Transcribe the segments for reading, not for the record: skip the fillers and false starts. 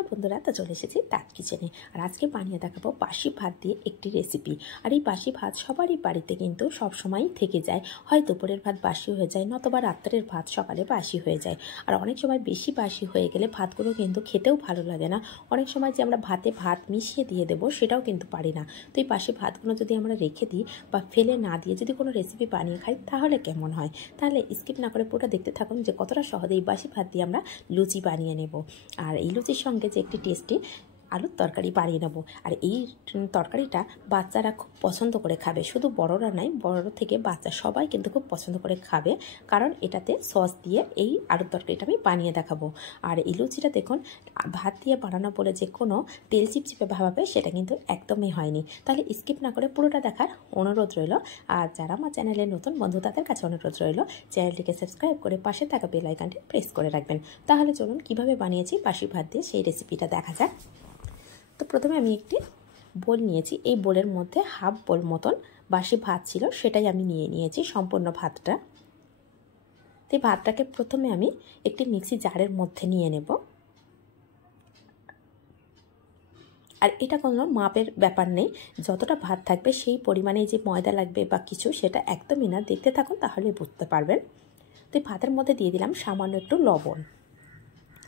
Hello বন্ধুরা, তো চলে এসেছি তাজকিচেনে। আর আজকে বানিয়ে দেখাবো বাসি ভাত দিয়ে একটি রেসিপি। আর এই বাসি ভাত সবারই বাড়িতে কিন্তু সব সময় থেকে যায়। হয় দুপুরের ভাত বাসি হয়ে যায়, নতবা রাত্রের ভাত সকালে বাসি হয়ে যায়। আর অনেক সময় বেশি বাসি হয়ে গেলে ভাতগুলো কিন্তু খেতেও ভালো লাগে না। অনেক সময় যে আমরা ভাতে ভাত মিশিয়ে দিয়ে দেবো সেটাও কিন্তু পারি না। তো এই বাসি ভাতগুলো যদি আমরা রেখে দিই বা ফেলে না দিয়ে যদি কোনো রেসিপি বানিয়ে খাই তাহলে কেমন হয়। তাহলে স্কিপ না করে পুরোটা দেখতে থাকুন যে কতটা সহজে এই বাসি ভাত দিয়ে আমরা লুচি বানিয়ে নেব। আর এই লুচির সঙ্গে যে একটি টেস্টি আলুর তরকারি বানিয়ে নেব। আর এই তরকারিটা বাচ্চারা খুব পছন্দ করে খাবে, শুধু বড়রা নয়, বড় থেকে বাচ্চা সবাই কিন্তু খুব পছন্দ করে খাবে, কারণ এটাতে সস দিয়ে এই আলুর তরকারিটা আমি বানিয়ে দেখাবো। আর এই লুচিটা দেখুন ভাত দিয়ে বানানো বলে যে কোনো তেল চিপচিপে ভাবাবে সেটা কিন্তু একদমই হয়নি। তাহলে স্কিপ না করে পুরোটা দেখার অনুরোধ রইল। আর যারা আমার চ্যানেলে নতুন বন্ধু তাদের কাছে অনুরোধ রইল চ্যানেলটিকে সাবস্ক্রাইব করে পাশে থাকা বেল আইকনটি প্রেস করে রাখবেন। তাহলে চলুন কীভাবে বানিয়েছি বাসি ভাত দিয়ে সেই রেসিপিটা দেখা যাক। তো প্রথমে আমি একটি বোল নিয়েছি, এই বোলের মধ্যে হাফ বোল মতন বাসি ভাত ছিল, সেটাই আমি নিয়ে নিয়েছি সম্পূর্ণ ভাতটা। তো এই ভাতটাকে প্রথমে আমি একটি মিক্সি জারের মধ্যে নিয়ে নেব। আর এটা কোনো মাপের ব্যাপার নেই, যতটা ভাত থাকবে সেই পরিমাণে যে ময়দা লাগবে বা কিছু সেটা একদমই না, দেখতে থাকুন তাহলে বুঝতে পারবেন। তো এই ভাতের মধ্যে দিয়ে দিলাম সামান্য একটু লবণ,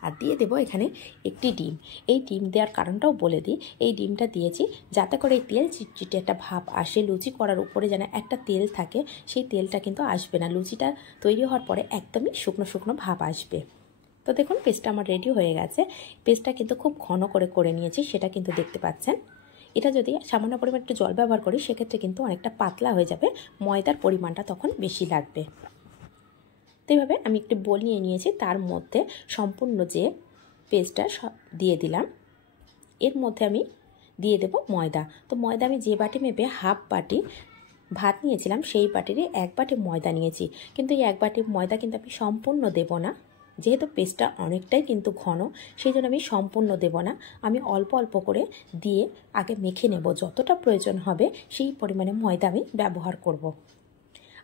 আর দিয়ে দেবো এখানে একটি ডিম। এই ডিম দেওয়ার কারণটাও বলে দিই, এই ডিমটা দিয়েছি যাতে করে এই তেল চিটচিটে একটা ভাব আসে। লুচি করার উপরে যেন একটা তেল থাকে, সেই তেলটা কিন্তু আসবে না। লুচিটা তৈরি হওয়ার পরে একদমই শুকনো শুকনো ভাব আসবে। তো দেখুন পেস্টটা আমার রেডি হয়ে গেছে। পেস্টটা কিন্তু খুব ঘন করে নিয়েছি, সেটা কিন্তু দেখতে পাচ্ছেন। এটা যদি সামান্য পরিমাণ একটু জল ব্যবহার করি সেক্ষেত্রে কিন্তু অনেকটা পাতলা হয়ে যাবে, ময়দার পরিমাণটা তখন বেশি লাগবে। তো এইভাবে আমি একটি বোল নিয়ে নিয়েছি, তার মধ্যে সম্পূর্ণ যে পেস্টটা দিয়ে দিলাম। এর মধ্যে আমি দিয়ে দেব ময়দা। তো ময়দা আমি যে বাটি মেপে হাফ বাটি ভাত নিয়েছিলাম সেই বাটিরই এক বাটি ময়দা নিয়েছি, কিন্তু এই এক বাটি ময়দা কিন্তু আমি সম্পূর্ণ দেব না, যেহেতু পেস্টটা অনেকটাই কিন্তু ঘন, সেই জন্য আমি সম্পূর্ণ দেব না। আমি অল্প অল্প করে দিয়ে আগে মেখে নেব, যতটা প্রয়োজন হবে সেই পরিমাণে ময়দা আমি ব্যবহার করব।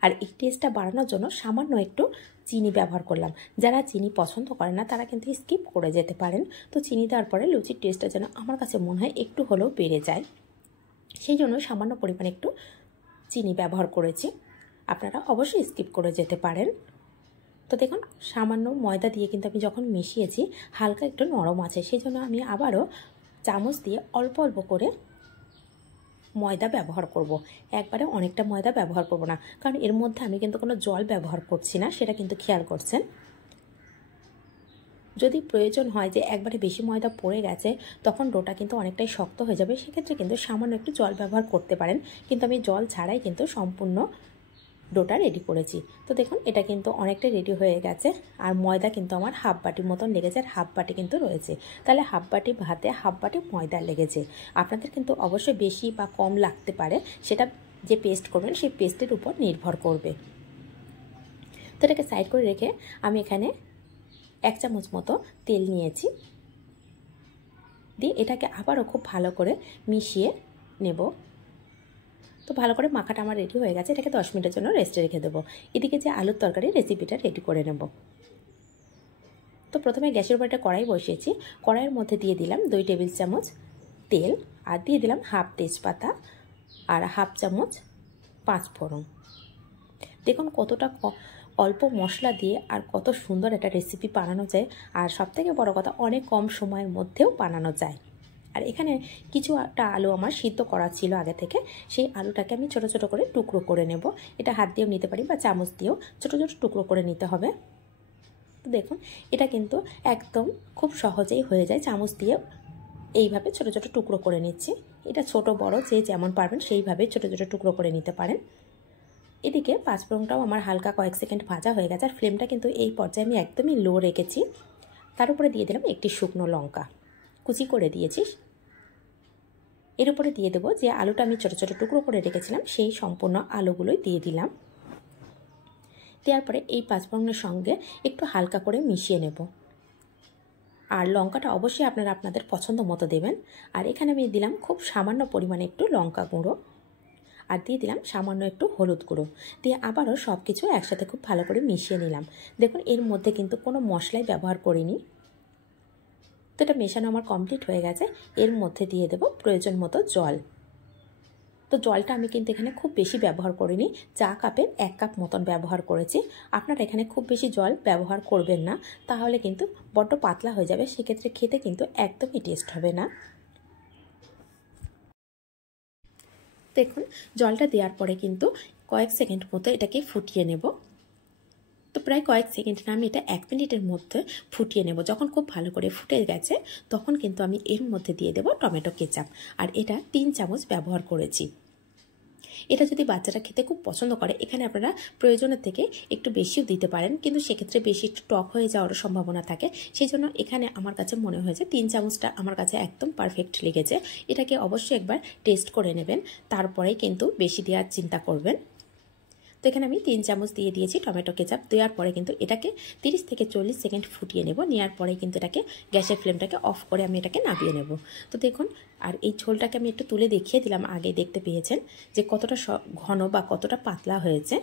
আর এই টেস্টটা বাড়ানোর জন্য সামান্য একটু চিনি ব্যবহার করলাম। যারা চিনি পছন্দ করে না তারা কিন্তু স্কিপ করে যেতে পারেন। তো চিনি দেওয়ার পরে লুচির টেস্টটা যেন আমার কাছে মনে হয় একটু হলেও বেড়ে যায়, সেই জন্য সামান্য পরিমাণে একটু চিনি ব্যবহার করেছি। আপনারা অবশ্যই স্কিপ করে যেতে পারেন। তো দেখুন সামান্য ময়দা দিয়ে কিন্তু আমি যখন মিশিয়েছি হালকা একটু নরম আছে, সেই জন্য আমি আবারও চামচ দিয়ে অল্প অল্প করে ময়দা ব্যবহার করব। একবারে অনেকটা ময়দা ব্যবহার করব না, কারণ এর মধ্যে আমি কিন্তু কোনো জল ব্যবহার করছি না, সেটা কিন্তু খেয়াল করছেন। যদি প্রয়োজন হয় যে একবারে বেশি ময়দা পড়ে গেছে তখন ডোটা কিন্তু অনেকটাই শক্ত হয়ে যাবে, সেক্ষেত্রে কিন্তু সামান্য একটু জল ব্যবহার করতে পারেন, কিন্তু আমি জল ছাড়াই কিন্তু সম্পূর্ণ ডোটা রেডি করেছি। তো দেখুন এটা কিন্তু অনেকটাই রেডি হয়ে গেছে। আর ময়দা কিন্তু আমার হাফ বাটির মতন লেগেছে, আর হাফ বাটি কিন্তু রয়েছে, তাহলে হাফ বাটি ভাতে হাফ বাটি ময়দা লেগেছে। আপনাদের কিন্তু অবশ্যই বেশি বা কম লাগতে পারে, সেটা যে পেস্ট করবেন সেই পেস্টের উপর নির্ভর করবে। তো এটাকে সাইড করে রেখে আমি এখানে 1 চামচ মতো তেল নিয়েছি, দিয়ে এটাকে আবারও খুব ভালো করে মিশিয়ে নেব। তো ভালো করে মাখাটা আমার রেডি হয়ে গেছে, এটাকে 10 মিনিটের জন্য রেস্টে রেখে দেবো। এদিকে যে আলুর তরকারি রেসিপিটা রেডি করে নেব। তো প্রথমে গ্যাসের উপর একটা কড়াই বসিয়েছি, কড়াইয়ের মধ্যে দিয়ে দিলাম 2 টেবিল চামচ তেল, আর দিয়ে দিলাম হাফ তেজপাতা আর হাফ চামচ 5 ফোড়ন। দেখুন কতটা অল্প মশলা দিয়ে আর কত সুন্দর একটা রেসিপি বানানো যায়, আর সবথেকে বড় কথা অনেক কম সময়ের মধ্যেও বানানো যায়। আর এখানে কিছু একটা আলু আমার সিদ্ধ করা ছিল আগে থেকে, সেই আলুটাকে আমি ছোট ছোট করে টুকরো করে নেব। এটা হাত দিয়েও নিতে পারি বা চামচ দিয়েও ছোট ছোট টুকরো করে নিতে হবে। তো দেখুন এটা কিন্তু একদম খুব সহজেই হয়ে যায়, চামচ দিয়ে এইভাবে ছোট ছোট টুকরো করে নিচ্ছি। এটা ছোট বড় যে যেমন পারবেন সেইভাবে ছোট ছোট টুকরো করে নিতে পারেন। এদিকে 5 ফোড়নটাও আমার হালকা কয়েক সেকেন্ড ভাজা হয়ে গেছে, আর ফ্লেমটা কিন্তু এই পর্যায়ে আমি একদমই লো রেখেছি। তার উপরে দিয়ে দিলাম একটি শুকনো লঙ্কা কুচি করে দিয়েছি। এর উপরে দিয়ে দেবো যে আলুটা আমি ছোট ছোট টুকরো করে রেখেছিলাম, সেই সম্পূর্ণ আলুগুলোই দিয়ে দিলাম। দেওয়ার পরে এই 5 ফোড়নের সঙ্গে একটু হালকা করে মিশিয়ে নেব। আর লঙ্কাটা অবশ্যই আপনারা আপনাদের পছন্দ মতো দেবেন। আর এখানে আমি দিলাম খুব সামান্য পরিমাণে একটু লঙ্কা গুঁড়ো, আর দিয়ে দিলাম সামান্য একটু হলুদ গুঁড়ো, দিয়ে আবারও সব কিছু একসাথে খুব ভালো করে মিশিয়ে নিলাম। দেখুন এর মধ্যে কিন্তু কোনো মশলাই ব্যবহার করিনি। তো এটা মেশানো আমার কমপ্লিট হয়ে গেছে। এর মধ্যে দিয়ে দেব প্রয়োজন মতো জল। তো জলটা আমি কিন্তু এখানে খুব বেশি ব্যবহার করিনি, চা কাপের 1 কাপ মতন ব্যবহার করেছি। আপনারা এখানে খুব বেশি জল ব্যবহার করবেন না, তাহলে কিন্তু বড্ড পাতলা হয়ে যাবে, সেক্ষেত্রে খেতে কিন্তু একদমই টেস্ট হবে না। দেখুন জলটা দেওয়ার পরে কিন্তু কয়েক সেকেন্ড মতো এটাকে ফুটিয়ে নেব। তো প্রায় কয়েক সেকেন্ড না, আমি এটা 1 মিনিটের মধ্যে ফুটিয়ে নেব। যখন খুব ভালো করে ফুটে গেছে তখন কিন্তু আমি এর মধ্যে দিয়ে দেব টমেটো কেচাপ, আর এটা 3 চামচ ব্যবহার করেছি। এটা যদি বাচ্চারা খেতে খুব পছন্দ করে, এখানে আপনারা প্রয়োজনের থেকে একটু বেশিও দিতে পারেন, কিন্তু সেক্ষেত্রে বেশি একটু টক হয়ে যাওয়ারও সম্ভাবনা থাকে। সেই জন্য এখানে আমার কাছে মনে হয়েছে 3 চামচটা আমার কাছে একদম পারফেক্ট লেগেছে। এটাকে অবশ্যই একবার টেস্ট করে নেবেন, তারপরেই কিন্তু বেশি দেওয়ার চিন্তা করবেন। তো এখানে আমি 3 চামচ দিয়ে দিয়েছি টমেটো কেচাপ। দেওয়ার পরে কিন্তু এটাকে 30 থেকে 40 সেকেন্ড ফুটিয়ে নেব। নেওয়ার পরে কিন্তু এটাকে গ্যাসের ফ্লেমটাকে অফ করে আমি এটাকে নামিয়ে নেব। তো দেখুন, আর এই ঝোলটাকে আমি একটু তুলে দেখিয়ে দিলাম, আগে দেখতে পেয়েছেন যে কতটা ঘন বা কতটা পাতলা হয়েছে।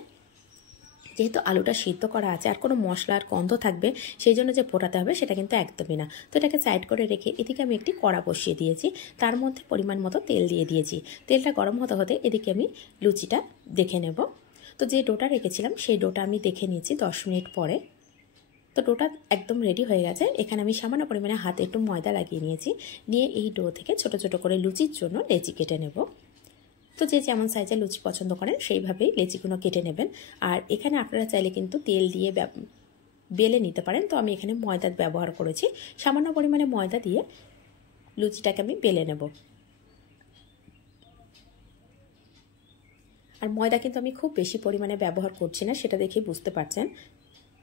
যেহেতু আলুটা সিদ্ধ করা আছে আর কোনো মশলার গন্ধ থাকবে, সেই জন্য যে ফোটাতে হবে সেটা কিন্তু একদমই না। তো এটাকে সাইড করে রেখে এদিকে আমি একটি কড়া বসিয়ে দিয়েছি, তার মধ্যে পরিমাণ মতো তেল দিয়ে দিয়েছি। তেলটা গরম হতে হতে এদিকে আমি লুচিটা দেখে নেব। তো যে ডোটা রেখেছিলাম সেই ডোটা আমি দেখে নিয়েছি 10 মিনিট পরে। তো ডোটা একদম রেডি হয়ে গেছে। এখানে আমি সামান্য পরিমাণে হাতে একটু ময়দা লাগিয়ে নিয়েছি। নিয়ে এই ডো থেকে ছোট ছোট করে লুচির জন্য লেচি কেটে নেব। তো যে যেমন সাইজের লুচি পছন্দ করেন সেইভাবেই লেচিগুলো কেটে নেবেন। আর এখানে আপনারা চাইলে কিন্তু তেল দিয়ে বেলে নিতে পারেন। তো আমি এখানে ময়দা ব্যবহার করেছি। সামান্য পরিমাণে ময়দা দিয়ে লুচিটাকে আমি বেলে নেব। আর ময়দা কিন্তু আমি খুব বেশি পরিমাণে ব্যবহার করছি না, সেটা দেখেই বুঝতে পারছেন।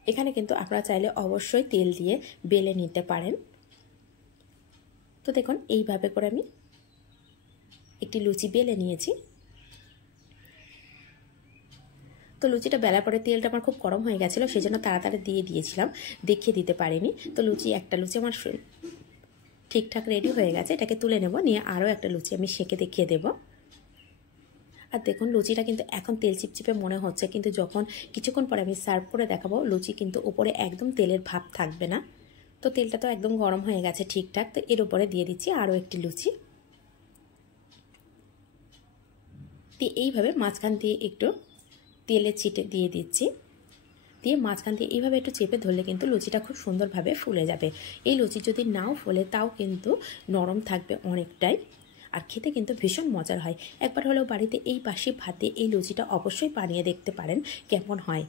এখানে কিন্তু আপনারা চাইলে অবশ্যই তেল দিয়ে বেলে নিতে পারেন। তো দেখুন এইভাবে করে আমি একটি লুচি বেলে নিয়েছি। তো লুচিটা বেলার পরে তেলটা আমার খুব গরম হয়ে গেছিলো, সেই জন্য তাড়াতাড়ি দিয়ে দিয়েছিলাম, দেখিয়ে দিতে পারিনি। তো একটা লুচি আমার ঠিকঠাক রেডি হয়ে গেছে। এটাকে তুলে নেব, নিয়ে আরও একটা লুচি আমি সেঁকে দেখিয়ে দেব। আর দেখুন লুচিটা কিন্তু এখন তেল চিপচিপে মনে হচ্ছে, কিন্তু যখন কিছুক্ষণ পরে আমি সার্ভ করে দেখাবো, লুচি কিন্তু উপরে একদম তেলের ভাব থাকবে না। তো তেলটা তো একদম গরম হয়ে গেছে ঠিকঠাক। তো এর উপরে দিয়ে দিচ্ছি আরও একটি লুচি। তো এইভাবে মাঝখান দিয়ে একটু তেলের ছিটে দিয়ে দিচ্ছি। দিয়ে মাঝখান দিয়ে এইভাবে একটু চেপে ধরলে কিন্তু লুচিটা খুব সুন্দরভাবে ফুলে যাবে। এই লুচি যদি নাও ফোলে তাও কিন্তু নরম থাকবে অনেকটাই, আর খেতে কিন্তু ভীষণ মজার হয়। একবার হলেও বাড়িতে এই বাসি ভাতে এই লুচিটা অবশ্যই বানিয়ে দেখতে পারেন কেমন হয়।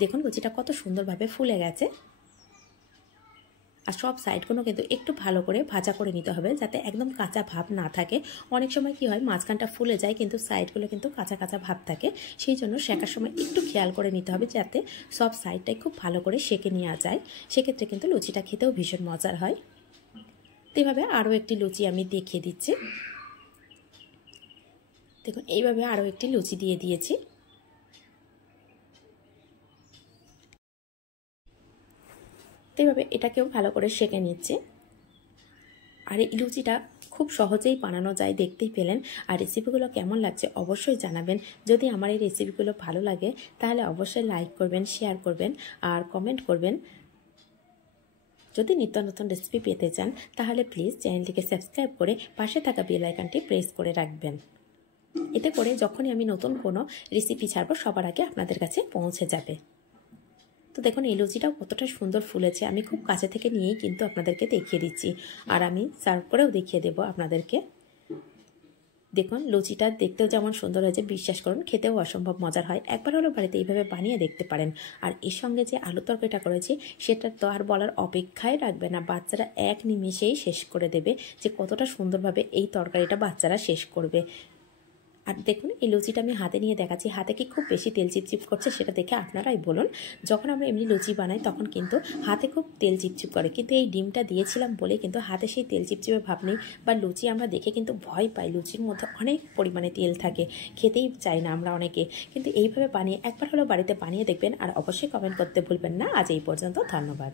দেখুন লুচিটা কত সুন্দরভাবে ফুলে গেছে। আর সব সাইডগুলো কিন্তু একটু ভালো করে ভাজা করে নিতে হবে, যাতে একদম কাঁচা ভাব না থাকে। অনেক সময় কি হয়, মাঝখানটা ফুলে যায় কিন্তু সাইডগুলো কিন্তু কাঁচা কাঁচা ভাব থাকে। সেই জন্য সেঁকার সময় একটু খেয়াল করে নিতে হবে, যাতে সব সাইডটাই খুব ভালো করে সেঁকে নেওয়া যায়। সেক্ষেত্রে কিন্তু লুচিটা খেতেও ভীষণ মজার হয়। এভাবে আরও একটি লুচি আমি দেখিয়ে দিচ্ছি। দেখুন এইভাবে আরও একটি লুচি দিয়ে দিয়েছি। এইভাবে এটাকেও ভালো করে সেঁকে নিচ্ছি। আর এই লুচিটা খুব সহজেই বানানো যায়, দেখতেই পেলেন। আর রেসিপিগুলো কেমন লাগছে অবশ্যই জানাবেন। যদি আমার এই রেসিপিগুলো ভালো লাগে তাহলে অবশ্যই লাইক করবেন, শেয়ার করবেন আর কমেন্ট করবেন। যদি নিত্য নতুন রেসিপি পেতে চান তাহলে প্লিজ চ্যানেলটিকে সাবস্ক্রাইব করে পাশে থাকা বেল আইকনটি প্রেস করে রাখবেন। এতে করে যখনই আমি নতুন কোনো রেসিপি ছাড়বো সবার আগে আপনাদের কাছে পৌঁছে যাবে। তো দেখুন এই লুচিটাও কতটা সুন্দর ফুলেছে। আমি খুব কাছে থেকে নিয়েই কিন্তু আপনাদেরকে দেখিয়ে দিচ্ছি, আর আমি সার্ভ করেও দেখিয়ে দেবো আপনাদেরকে। দেখুন লুচিটা দেখতেও যেমন সুন্দর হয়েছে, বিশ্বাস করুন খেতেও অসম্ভব মজার হয়। একবার হলো বাড়িতে এইভাবে বানিয়ে দেখতে পারেন। আর এর সঙ্গে যে আলু তরকারিটা করেছি সেটা তো আর বলার অপেক্ষায় রাখবে না, বাচ্চারা এক নিমেষেই শেষ করে দেবে, যে কতটা সুন্দরভাবে এই তরকারিটা বাচ্চারা শেষ করবে। আর দেখুন এই লুচিটা আমি হাতে নিয়ে দেখাচ্ছি, হাতে কি খুব বেশি তেল চিপচিপ করছে সেটা দেখে আপনারাই বলুন। যখন আমরা এমনি লুচি বানাই তখন কিন্তু হাতে খুব তেল চিপচিপ করে, কিন্তু এই ডিমটা দিয়েছিলাম বলে কিন্তু হাতে সেই তেল চিপচিপে ভাব নেই। বা লুচি আমরা দেখে কিন্তু ভয় পাই, লুচির মধ্যে অনেক পরিমাণে তেল থাকে, খেতেই চাই না আমরা অনেকে। কিন্তু এইভাবে বানিয়ে একবার হলেও বাড়িতে বানিয়ে দেখবেন, আর অবশ্যই কমেন্ট করতে ভুলবেন না। আজ এই পর্যন্ত, ধন্যবাদ।